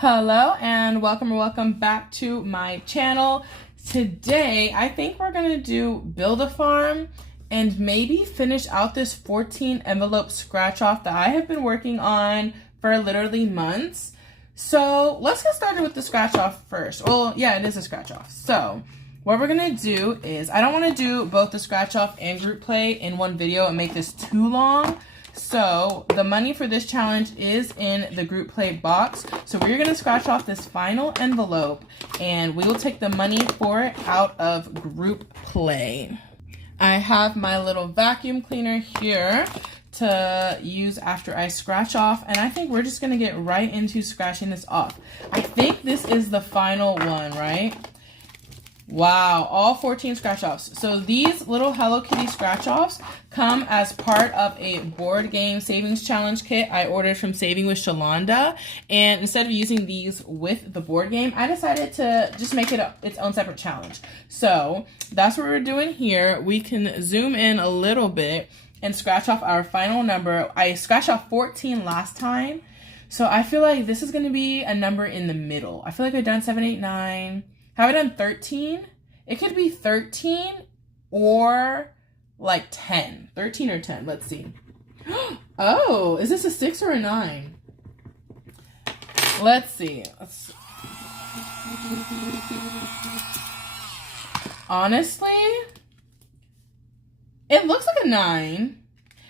Hello and welcome back to my channel. Today I think we're gonna do build a farm and maybe finish out this 14 envelope scratch off that I have been working on for literally months. So let's get started with the scratch off first. Well, yeah, it is a scratch off. So what we're gonna do is, I don't wanna do both the scratch off and group play in one video and make this too long. So the money for this challenge is in the group play box. So we're gonna scratch off this final envelope and we will take the money for it out of group play. I have my little vacuum cleaner here to use after I scratch off, and I think we're just gonna get right into scratching this off. I think this is the final one, right? Wow, all 14 scratch offs. So these little Hello Kitty scratch offs come as part of a board game savings challenge kit I ordered from Saving with Shalonda. And instead of using these with the board game, I decided to just make it its own separate challenge. So that's what we're doing here. We can zoom in a little bit and scratch off our final number. I scratched off 14 last time. So I feel like this is gonna be a number in the middle. I feel like I've done 7, 8, 9. Have I done 13? It could be 13 or like 10. 13 or 10, let's see. Oh, is this a 6 or a 9? Let's see. Honestly, it looks like a 9.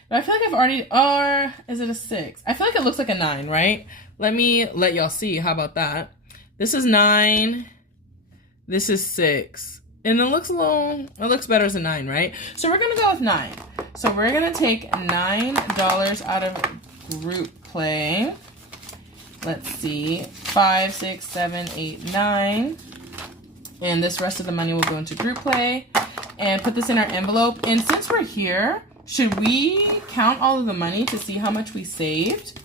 But I feel like I've already, or is it a 6? I feel like it looks like a 9, right? Let me let y'all see. How about that? This is 9. This is 6. And it looks better as a 9, right? So we're gonna go with 9. So we're gonna take $9 out of group play. Let's see, 5, 6, 7, 8, 9. And this rest of the money will go into group play and put this in our envelope. And since we're here, should we count all of the money to see how much we saved?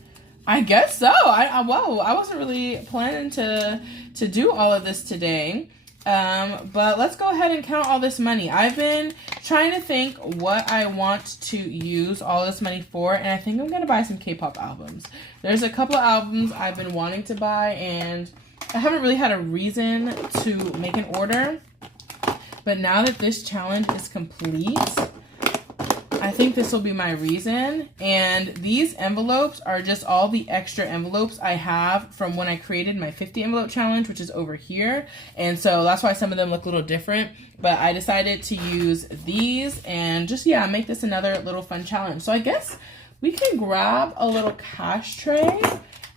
I guess so. Whoa, I wasn't really planning to do all of this today. But let's go ahead and count all this money. I've been trying to think what I want to use all this money for, and I think I'm gonna buy some K-pop albums. There's a couple of albums I've been wanting to buy, and I haven't really had a reason to make an order. But now that this challenge is complete, I think this will be my reason. And these envelopes are just all the extra envelopes I have from when I created my 50 envelope challenge, which is over here. And so that's why some of them look a little different. But I decided to use these and just, yeah, make this another little fun challenge. So I guess we can grab a little cash tray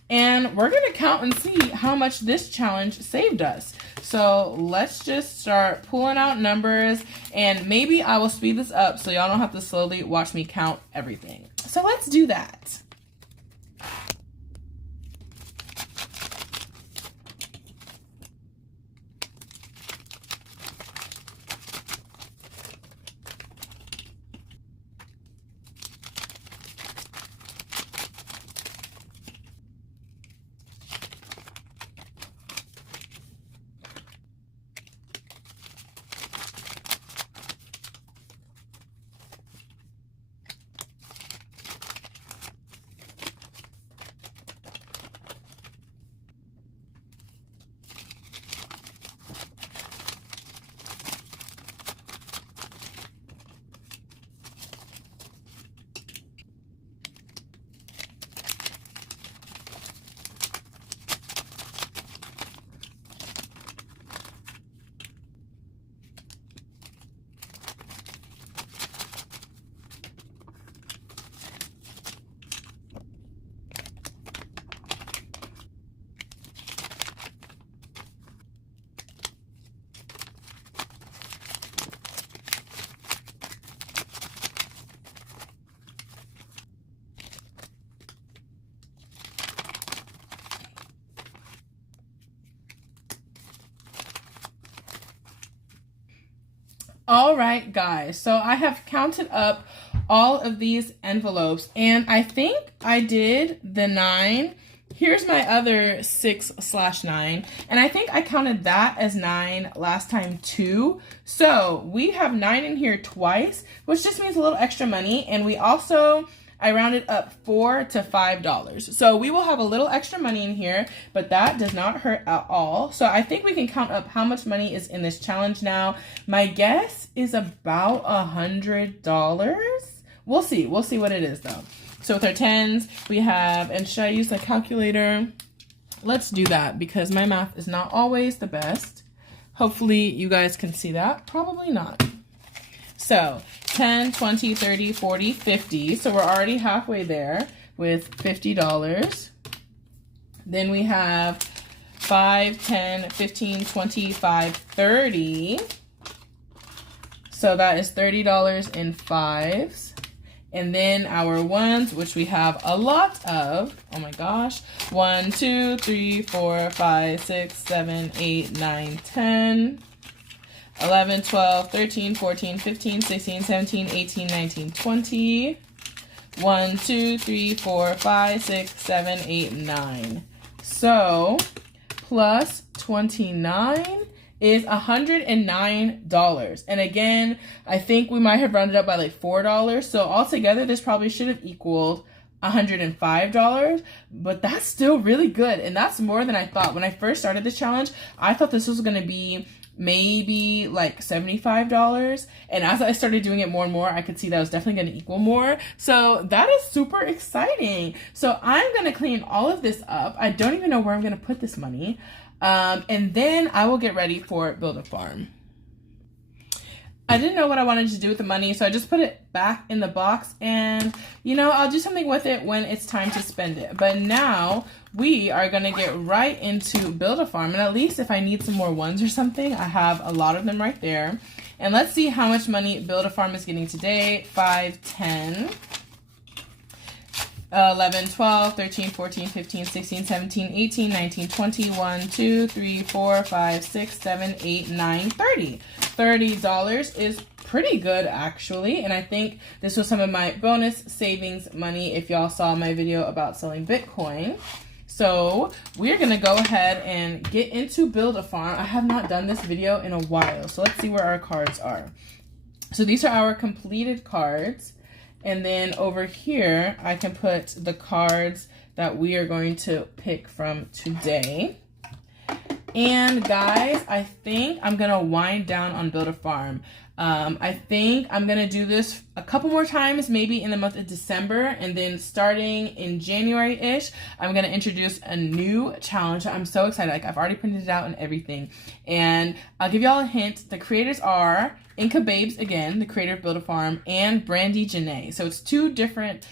and we're gonna count and see how much this challenge saved us. So let's just start pulling out numbers, and maybe I will speed this up so y'all don't have to slowly watch me count everything. So let's do that. All right, guys, so I have counted up all of these envelopes, and I think I did the 9. Here's my other 6/9, and I think I counted that as 9 last time too. So we have 9 in here twice, which just means a little extra money, and we also I rounded up $4 to $5. So we will have a little extra money in here, but that does not hurt at all. So I think we can count up how much money is in this challenge now. My guess is about $100. We'll see what it is though. So with our 10s, we have, and should I use the calculator? Let's do that because my math is not always the best. Hopefully you guys can see that. Probably not. So 10, 20, 30, 40, 50. So we're already halfway there with $50. Then we have 5, 10, 15, 25, 30. So that is $30 in fives. And then our ones, which we have a lot of. Oh my gosh. 1, 2, 3, 4, 5, 6, 7, 8, 9, 10, 11, 12, 13, 14, 15, 16, 17, 18, 19, 20. 1, 2, 3, 4, 5, 6, 7, 8, 9. So plus 29 is $109. And again, I think we might have rounded up by like $4. So altogether, this probably should have equaled $105, but that's still really good. And that's more than I thought. When I first started this challenge, I thought this was going to be maybe like $75. And as I started doing it more and more, I could see that I was definitely going to equal more. So that is super exciting. So I'm going to clean all of this up. I don't even know where I'm going to put this money. And then I will get ready for Build-A-Farm. I didn't know what I wanted to do with the money, so I just put it back in the box and, you know, I'll do something with it when it's time to spend it. But now we are going to get right into Build-A-Farm. And at least if I need some more ones or something, I have a lot of them right there. And let's see how much money Build-A-Farm is getting today. 5, 10. 11, 12, 13, 14, 15, 16, 17, 18, 19, 20, 1, 2, 3, 4, 5, 6, 7, 8, 9, 30. $30 is pretty good actually. And I think this was some of my bonus savings money if y'all saw my video about selling Bitcoin. So we're going to go ahead and get into Build-A-Farm. I have not done this video in a while. So let's see where our cards are. So these are our completed cards. And then over here, I can put the cards that we are going to pick from today. And guys, I think I'm going to wind down on Build-A-Farm. I think I'm going to do this a couple more times, maybe in the month of December. And then starting in January-ish, I'm going to introduce a new challenge. I'm so excited. Like, I've already printed it out and everything. And I'll give y'all a hint. The creators are Inca Babes, again, the creator of Build-A-Farm, and Brandy Janae. So it's 2 different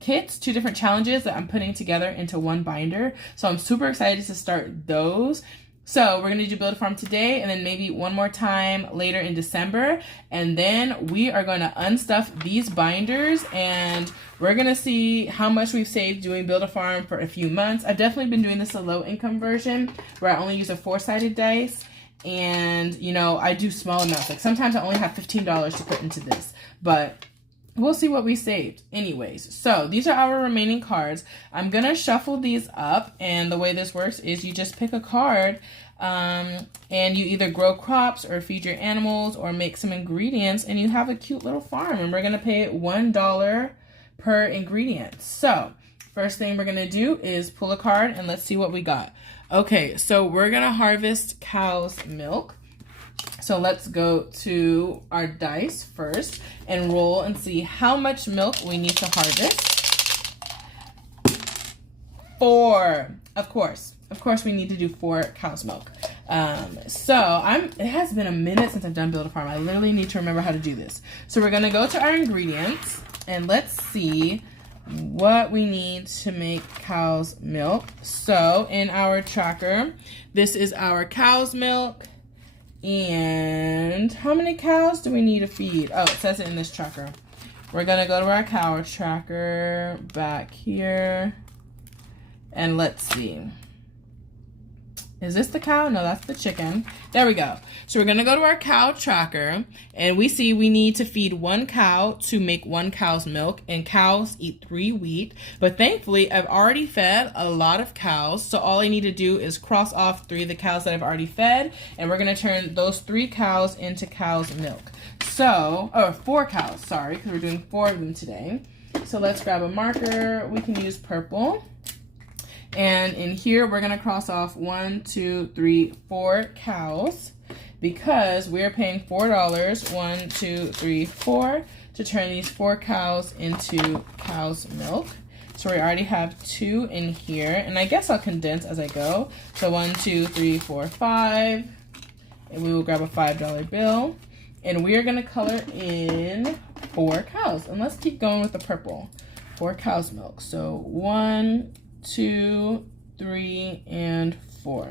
kits, 2 different challenges that I'm putting together into one binder. So I'm super excited to start those. So we're going to do Build-A-Farm today and then maybe one more time later in December. And then we are going to unstuff these binders and we're going to see how much we've saved doing Build-A-Farm for a few months. I've definitely been doing this a low income version where I only use a 4-sided dice. And, you know, I do small amounts. Like sometimes I only have $15 to put into this. But we'll see what we saved. Anyways, so these are our remaining cards. I'm going to shuffle these up. And the way this works is you just pick a card and you either grow crops or feed your animals or make some ingredients. And you have a cute little farm. And we're going to pay $1 per ingredient. So first thing we're going to do is pull a card and let's see what we got. Okay, so we're going to harvest cow's milk. So let's go to our dice first and roll and see how much milk we need to harvest. 4. Of course we need to do 4 cow's milk. It has been a minute since I've done Build-A-Farm. I literally need to remember how to do this. So we're going to go to our ingredients and let's see what we need to make cow's milk. So in our tracker, this is our cow's milk. And how many cows do we need to feed? Oh, it says it in this tracker. We're going to go to our cow tracker back here. And let's see. Is this the cow? No, that's the chicken. There we go. So we're going to go to our cow tracker and we see we need to feed 1 cow to make 1 cow's milk, and cows eat 3 wheat. But thankfully, I've already fed a lot of cows. So all I need to do is cross off 3 of the cows that I've already fed, and we're going to turn those 3 cows into cow's milk. So, or 4 cows, sorry, because we're doing 4 of them today. So let's grab a marker. We can use purple. And in here, we're gonna cross off 1, 2, 3, 4 cows because we're paying $4, 1, 2, 3, 4, to turn these 4 cows into cow's milk. So we already have 2 in here, and I guess I'll condense as I go. So 1, 2, 3, 4, 5, and we will grab a $5 bill, and we are gonna color in 4 cows, and let's keep going with the purple. 4 cow's milk. So 1, 2, 3, and 4.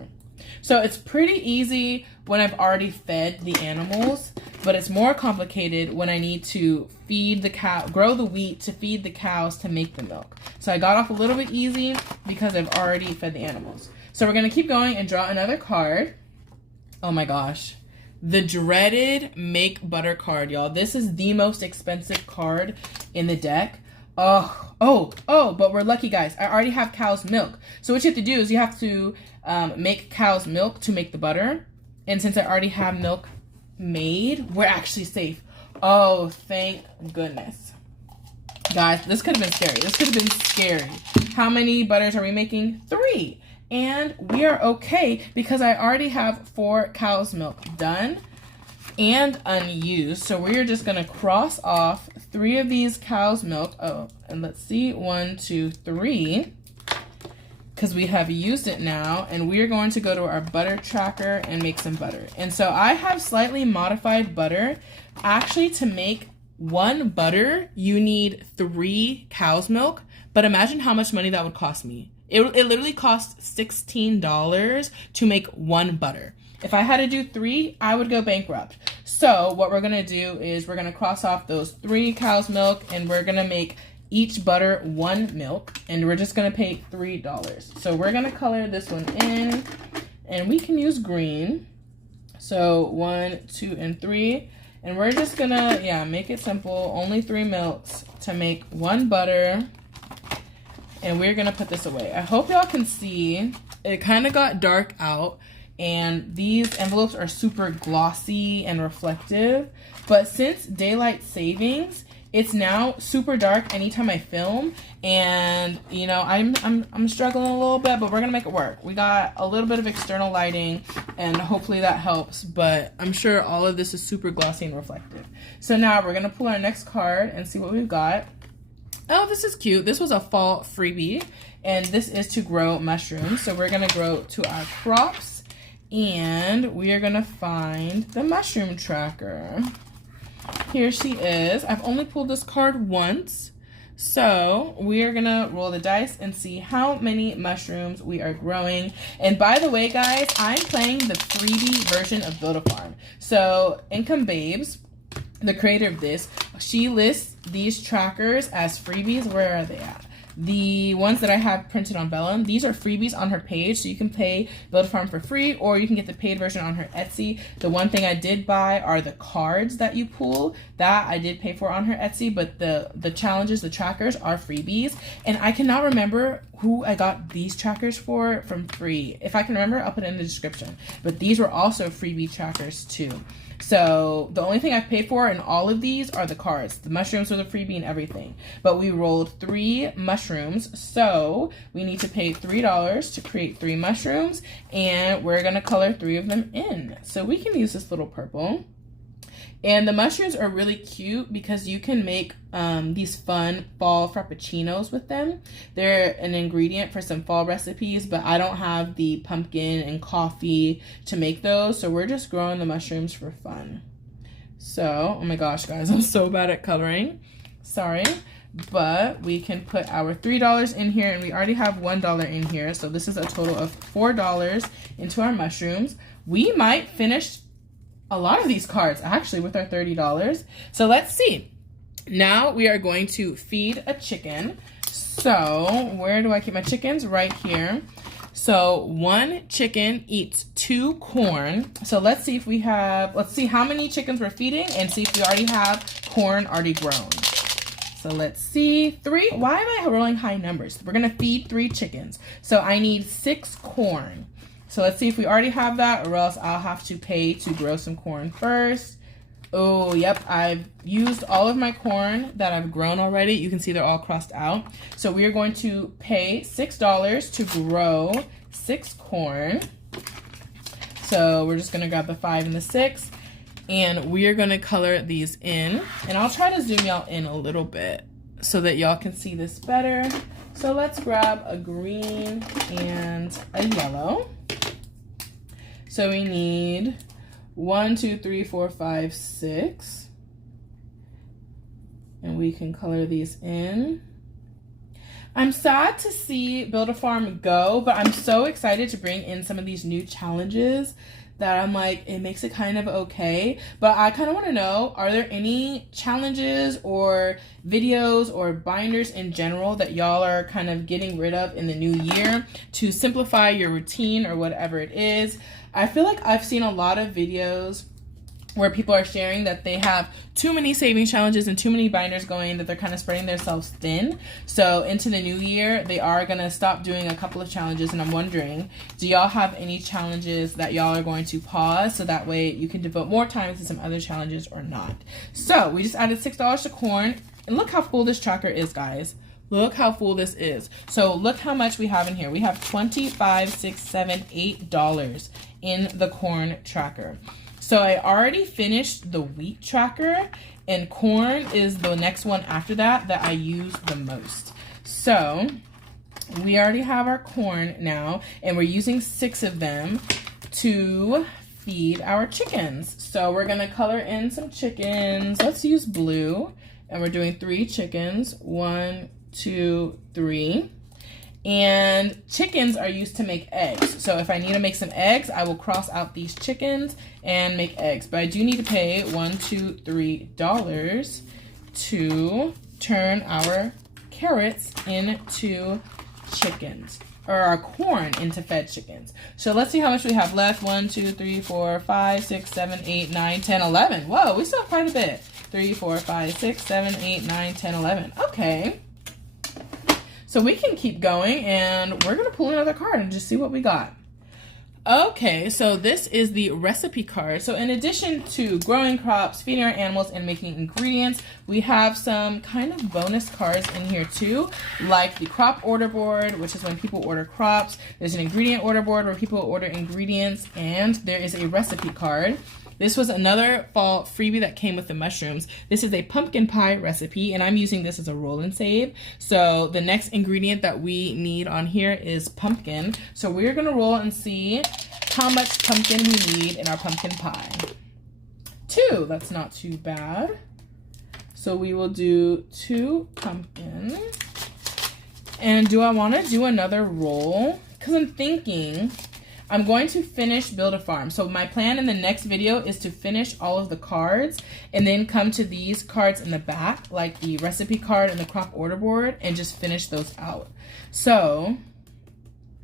So it's pretty easy when I've already fed the animals, but it's more complicated when I need to feed the cow, grow the wheat to feed the cows to make the milk. So I got off a little bit easy because I've already fed the animals. So we're gonna keep going and draw another card. Oh my gosh. The dreaded Make Butter card, y'all. This is the most expensive card in the deck. But we're lucky, guys. I already have cow's milk. So what you have to do is you have to make cow's milk to make the butter. And since I already have milk made, we're actually safe. Oh, thank goodness. Guys, this could have been scary. This could have been scary. How many butters are we making? 3. And we are okay because I already have 4 cow's milk done and unused. So we're just gonna cross off 3 of these cow's milk. Oh, and let's see, 1, 2, 3, because we have used it now. And we are going to go to our butter tracker and make some butter. And so I have slightly modified butter. Actually, to make 1 butter, you need 3 cow's milk. But imagine how much money that would cost me. It literally costs $16 to make 1 butter. If I had to do 3, I would go bankrupt. So what we're gonna do is we're gonna cross off those 3 cow's milk, and we're gonna make each butter 1 milk, and we're just gonna pay $3. So we're gonna color this one in, and we can use green. So 1, 2, and 3, and we're just gonna, make it simple. Only 3 milks to make 1 butter. And we're gonna put this away. I hope y'all can see. It kind of got dark out, and these envelopes are super glossy and reflective. But since daylight savings, it's now super dark anytime I film, and you know I'm struggling a little bit, but we're gonna make it work. We got a little bit of external lighting, and hopefully that helps. But I'm sure all of this is super glossy and reflective. So now we're gonna pull our next card and see what we've got. Oh, this is cute. This was a fall freebie, and this is to grow mushrooms. So we're gonna go to our crops, and we are gonna find the mushroom tracker. Here she is. I've only pulled this card once, so we are gonna roll the dice and see how many mushrooms we are growing. And by the way, guys, I'm playing the freebie version of Build a Farm. So Income Babes, the creator of this, she lists these trackers as freebies. Where are they at? The ones that I have printed on vellum, these are freebies on her page, so you can pay Build a Farm for free, or you can get the paid version on her Etsy. The one thing I did buy are the cards that you pull. That I did pay for on her Etsy, but the challenges, the trackers, are freebies. And I cannot remember who I got these trackers for from free. If I can remember, I'll put it in the description. But these were also freebie trackers too. So the only thing I've paid for in all of these are the cards. The mushrooms are the freebie and everything. But we rolled 3 mushrooms, so we need to pay $3 to create 3 mushrooms, and we're gonna color 3 of them in. So we can use this little purple. And the mushrooms are really cute because you can make these fun fall frappuccinos with them. They're an ingredient for some fall recipes, but I don't have the pumpkin and coffee to make those, so we're just growing the mushrooms for fun. So, oh my gosh, guys, I'm so bad at coloring. Sorry, but we can put our $3 in here, and we already have $1 in here, so this is a total of $4 into our mushrooms. We might finish a lot of these cards actually with our $30. So let's see. Now we are going to feed a chicken. So where do I keep my chickens? Right here. So 1 chicken eats 2 corn. So let's see if we have, let's see how many chickens we're feeding and see if we already have corn already grown. So let's see, 3. Why am I rolling high numbers? We're gonna feed 3 chickens. So I need 6 corn. So let's see if we already have that, or else I'll have to pay to grow some corn first. Oh, yep, I've used all of my corn that I've grown already. You can see they're all crossed out. So we are going to pay $6 to grow 6 corn. So we're just gonna grab the 5 and the 6, and we are gonna color these in. And I'll try to zoom y'all in a little bit so that y'all can see this better. So let's grab a green and a yellow. So we need 1, 2, 3, 4, 5, 6. And we can color these in. I'm sad to see Build-A-Farm go, but I'm so excited to bring in some of these new challenges that I'm like, it makes it kind of okay. But I kind of want to know, are there any challenges or videos or binders in general that y'all are kind of getting rid of in the new year to simplify your routine or whatever it is? I feel like I've seen a lot of videos where people are sharing that they have too many savings challenges and too many binders going, that they're kind of spreading themselves thin. So into the new year, they are gonna stop doing a couple of challenges, and I'm wondering, do y'all have any challenges that y'all are going to pause so that way you can devote more time to some other challenges or not? So we just added $6 to corn, and look how full this tracker is, guys. Look how full this is. So look how much we have in here. We have $25, $6, $7, $8 in the corn tracker. So I already finished the wheat tracker, and corn is the next one after that I use the most. So we already have our corn now, and we're using 6 of them to feed our chickens. So we're gonna color in some chickens. Let's use blue, and we're doing 3 chickens. 1, 2, 3. And chickens are used to make eggs. So if I need to make some eggs, I will cross out these chickens and make eggs. But I do need to pay $1, $2, $3 to turn our carrots into chickens, or our corn into fed chickens. So let's see how much we have left. 1, 2, 3, 4, 5, 6, 7, 8, 9, 10, 11. Whoa, we still have quite a bit. 3, 4, 5, 6, 7, 8, 9, 10, 11. Okay. So we can keep going, and we're gonna pull another card and just see what we got. Okay, so this is the recipe card. So in addition to growing crops, feeding our animals, and making ingredients, we have some kind of bonus cards in here too, like the crop order board, which is when people order crops. There's an ingredient order board where people order ingredients, and there is a recipe card. This was another fall freebie that came with the mushrooms. This is a pumpkin pie recipe, and I'm using this as a roll and save. So the next ingredient that we need on here is pumpkin. So we're gonna roll and see how much pumpkin we need in our pumpkin pie. 2, that's not too bad. So we will do 2 pumpkins. And do I wanna do another roll? Because I'm thinking, I'm going to finish Build-A-Farm. So my plan in the next video is to finish all of the cards and then come to these cards in the back, like the recipe card and the crop order board, and just finish those out. So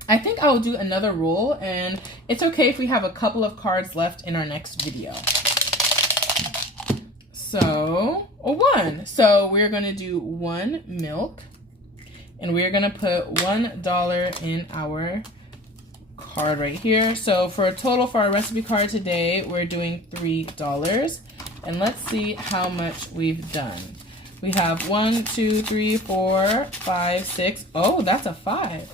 I think I will do another roll, and it's okay if we have a couple of cards left in our next video. So, 1. So we're gonna do 1 milk, and we're gonna put $1 in our card right here. So for a total for our recipe card today, we're doing $3. And let's see how much we've done. We have 1, 2, 3, 4, 5, 6. Oh, that's a 5.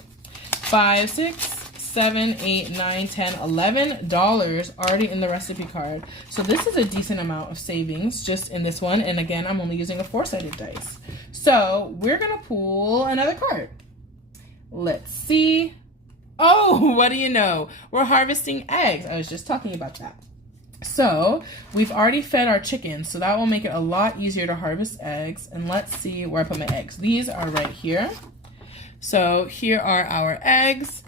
5, 6, 7, 8, 9, 10, $11 already in the recipe card. So this is a decent amount of savings just in this one. And again, I'm only using a 4-sided dice. So we're gonna pull another card. Let's see. Oh, what do you know? We're harvesting eggs. I was just talking about that. So we've already fed our chickens, so that will make it a lot easier to harvest eggs. And let's see where I put my eggs. These are right here. So here are our eggs.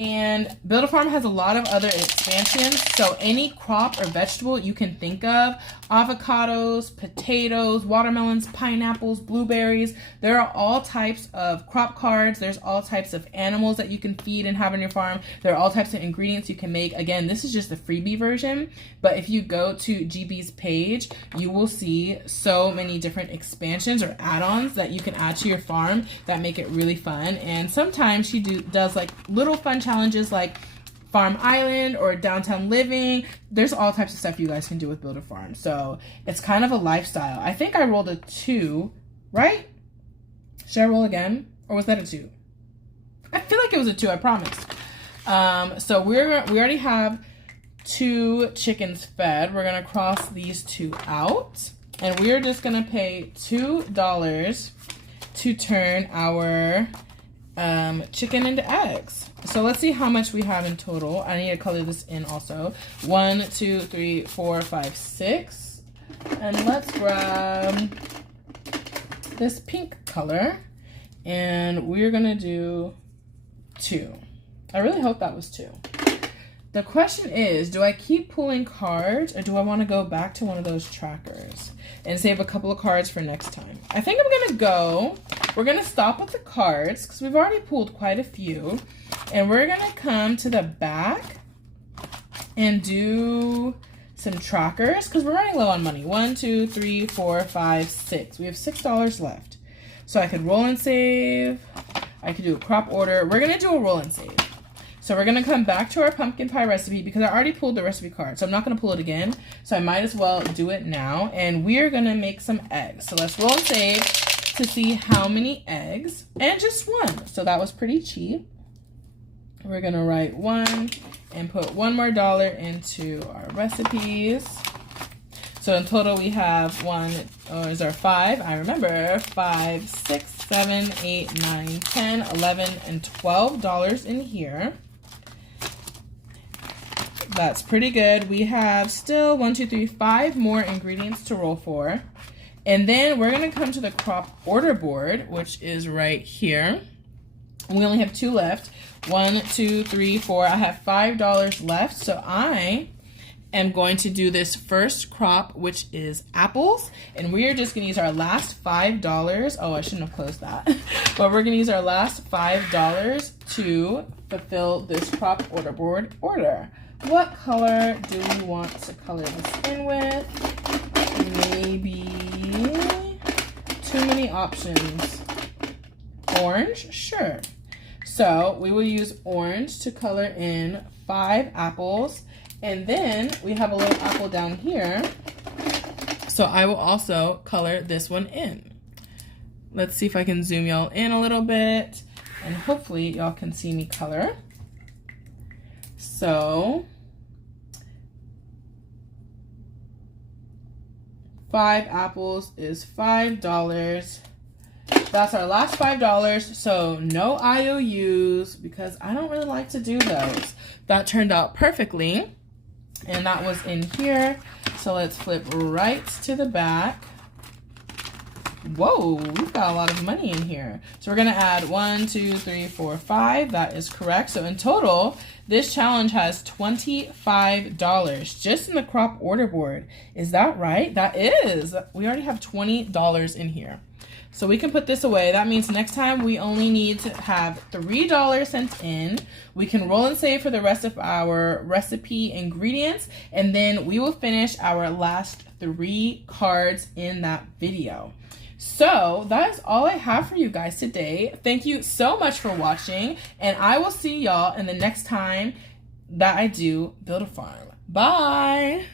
And Build-A-Farm has a lot of other expansions. So any crop or vegetable you can think of, avocados, potatoes, watermelons, pineapples, blueberries, there are all types of crop cards. There's all types of animals that you can feed and have on your farm. There are all types of ingredients you can make. Again, this is just the freebie version, but if you go to GB's page, you will see so many different expansions or add-ons that you can add to your farm that make it really fun. And sometimes she does like little fun challenges like Farm Island or downtown living. There's all types of stuff you guys can do with Build a Farm. So it's kind of a lifestyle. I think I rolled a 2, right? Should I roll again? Or was that a 2? I feel like it was a 2, I promise. So we already have 2 chickens fed. We're gonna cross these 2 out. And we're just gonna pay $2 to turn our chicken into eggs. So let's see how much we have in total. I need to color this in also. 1, 2, 3, 4, 5, 6. And let's grab this pink color. And we're gonna do 2. I really hope that was 2. The question is, do I keep pulling cards or do I want to go back to one of those trackers and save a couple of cards for next time? I think we're going to stop with the cards because we've already pulled quite a few. And we're going to come to the back and do some trackers because we're running low on money. 1, 2, 3, 4, 5, 6. We have $6 left. So I could roll and save. I could do a crop order. We're going to do a roll and save. So we're going to come back to our pumpkin pie recipe because I already pulled the recipe card. So I'm not going to pull it again. So I might as well do it now. And we're going to make some eggs. So let's roll and save to see how many eggs. And just 1. So that was pretty cheap. We're going to write 1 and put $1 more into our recipes. So in total we have 5. I remember 5, 6, 7, 8, 9, 10, 11, and $12 in here. That's pretty good. We have still 1, 2, 3, 5 more ingredients to roll for. And then we're going to come to the crop order board, which is right here. We only have 2 left. 1, 2, 3, 4. I have $5 left. So I am going to do this first crop, which is apples. And we are just going to use our last $5. Oh, I shouldn't have closed that. But we're going to use our last $5 to fulfill this crop order board order. What color do we want to color this in with? Maybe too many options. Orange? Sure. So we will use orange to color in 5 apples. And then we have a little apple down here. So I will also color this one in. Let's see if I can zoom y'all in a little bit. And hopefully y'all can see me color. So 5 apples is $5. That's our last $5. So no IOUs because I don't really like to do those. That turned out perfectly. And that was in here. So let's flip right to the back. Whoa, we've got a lot of money in here. So we're gonna add 1, 2, 3, 4, 5. That is correct. So in total, this challenge has $25 just in the crop order board. Is that right? That is. We already have $20 in here. So we can put this away. That means next time we only need to have $3 sent in. We can roll and save for the rest of our recipe ingredients, and then we will finish our last 3 cards in that video. So that is all I have for you guys today. Thank you so much for watching, and I will see y'all in the next time that I do Build a Farm. Bye!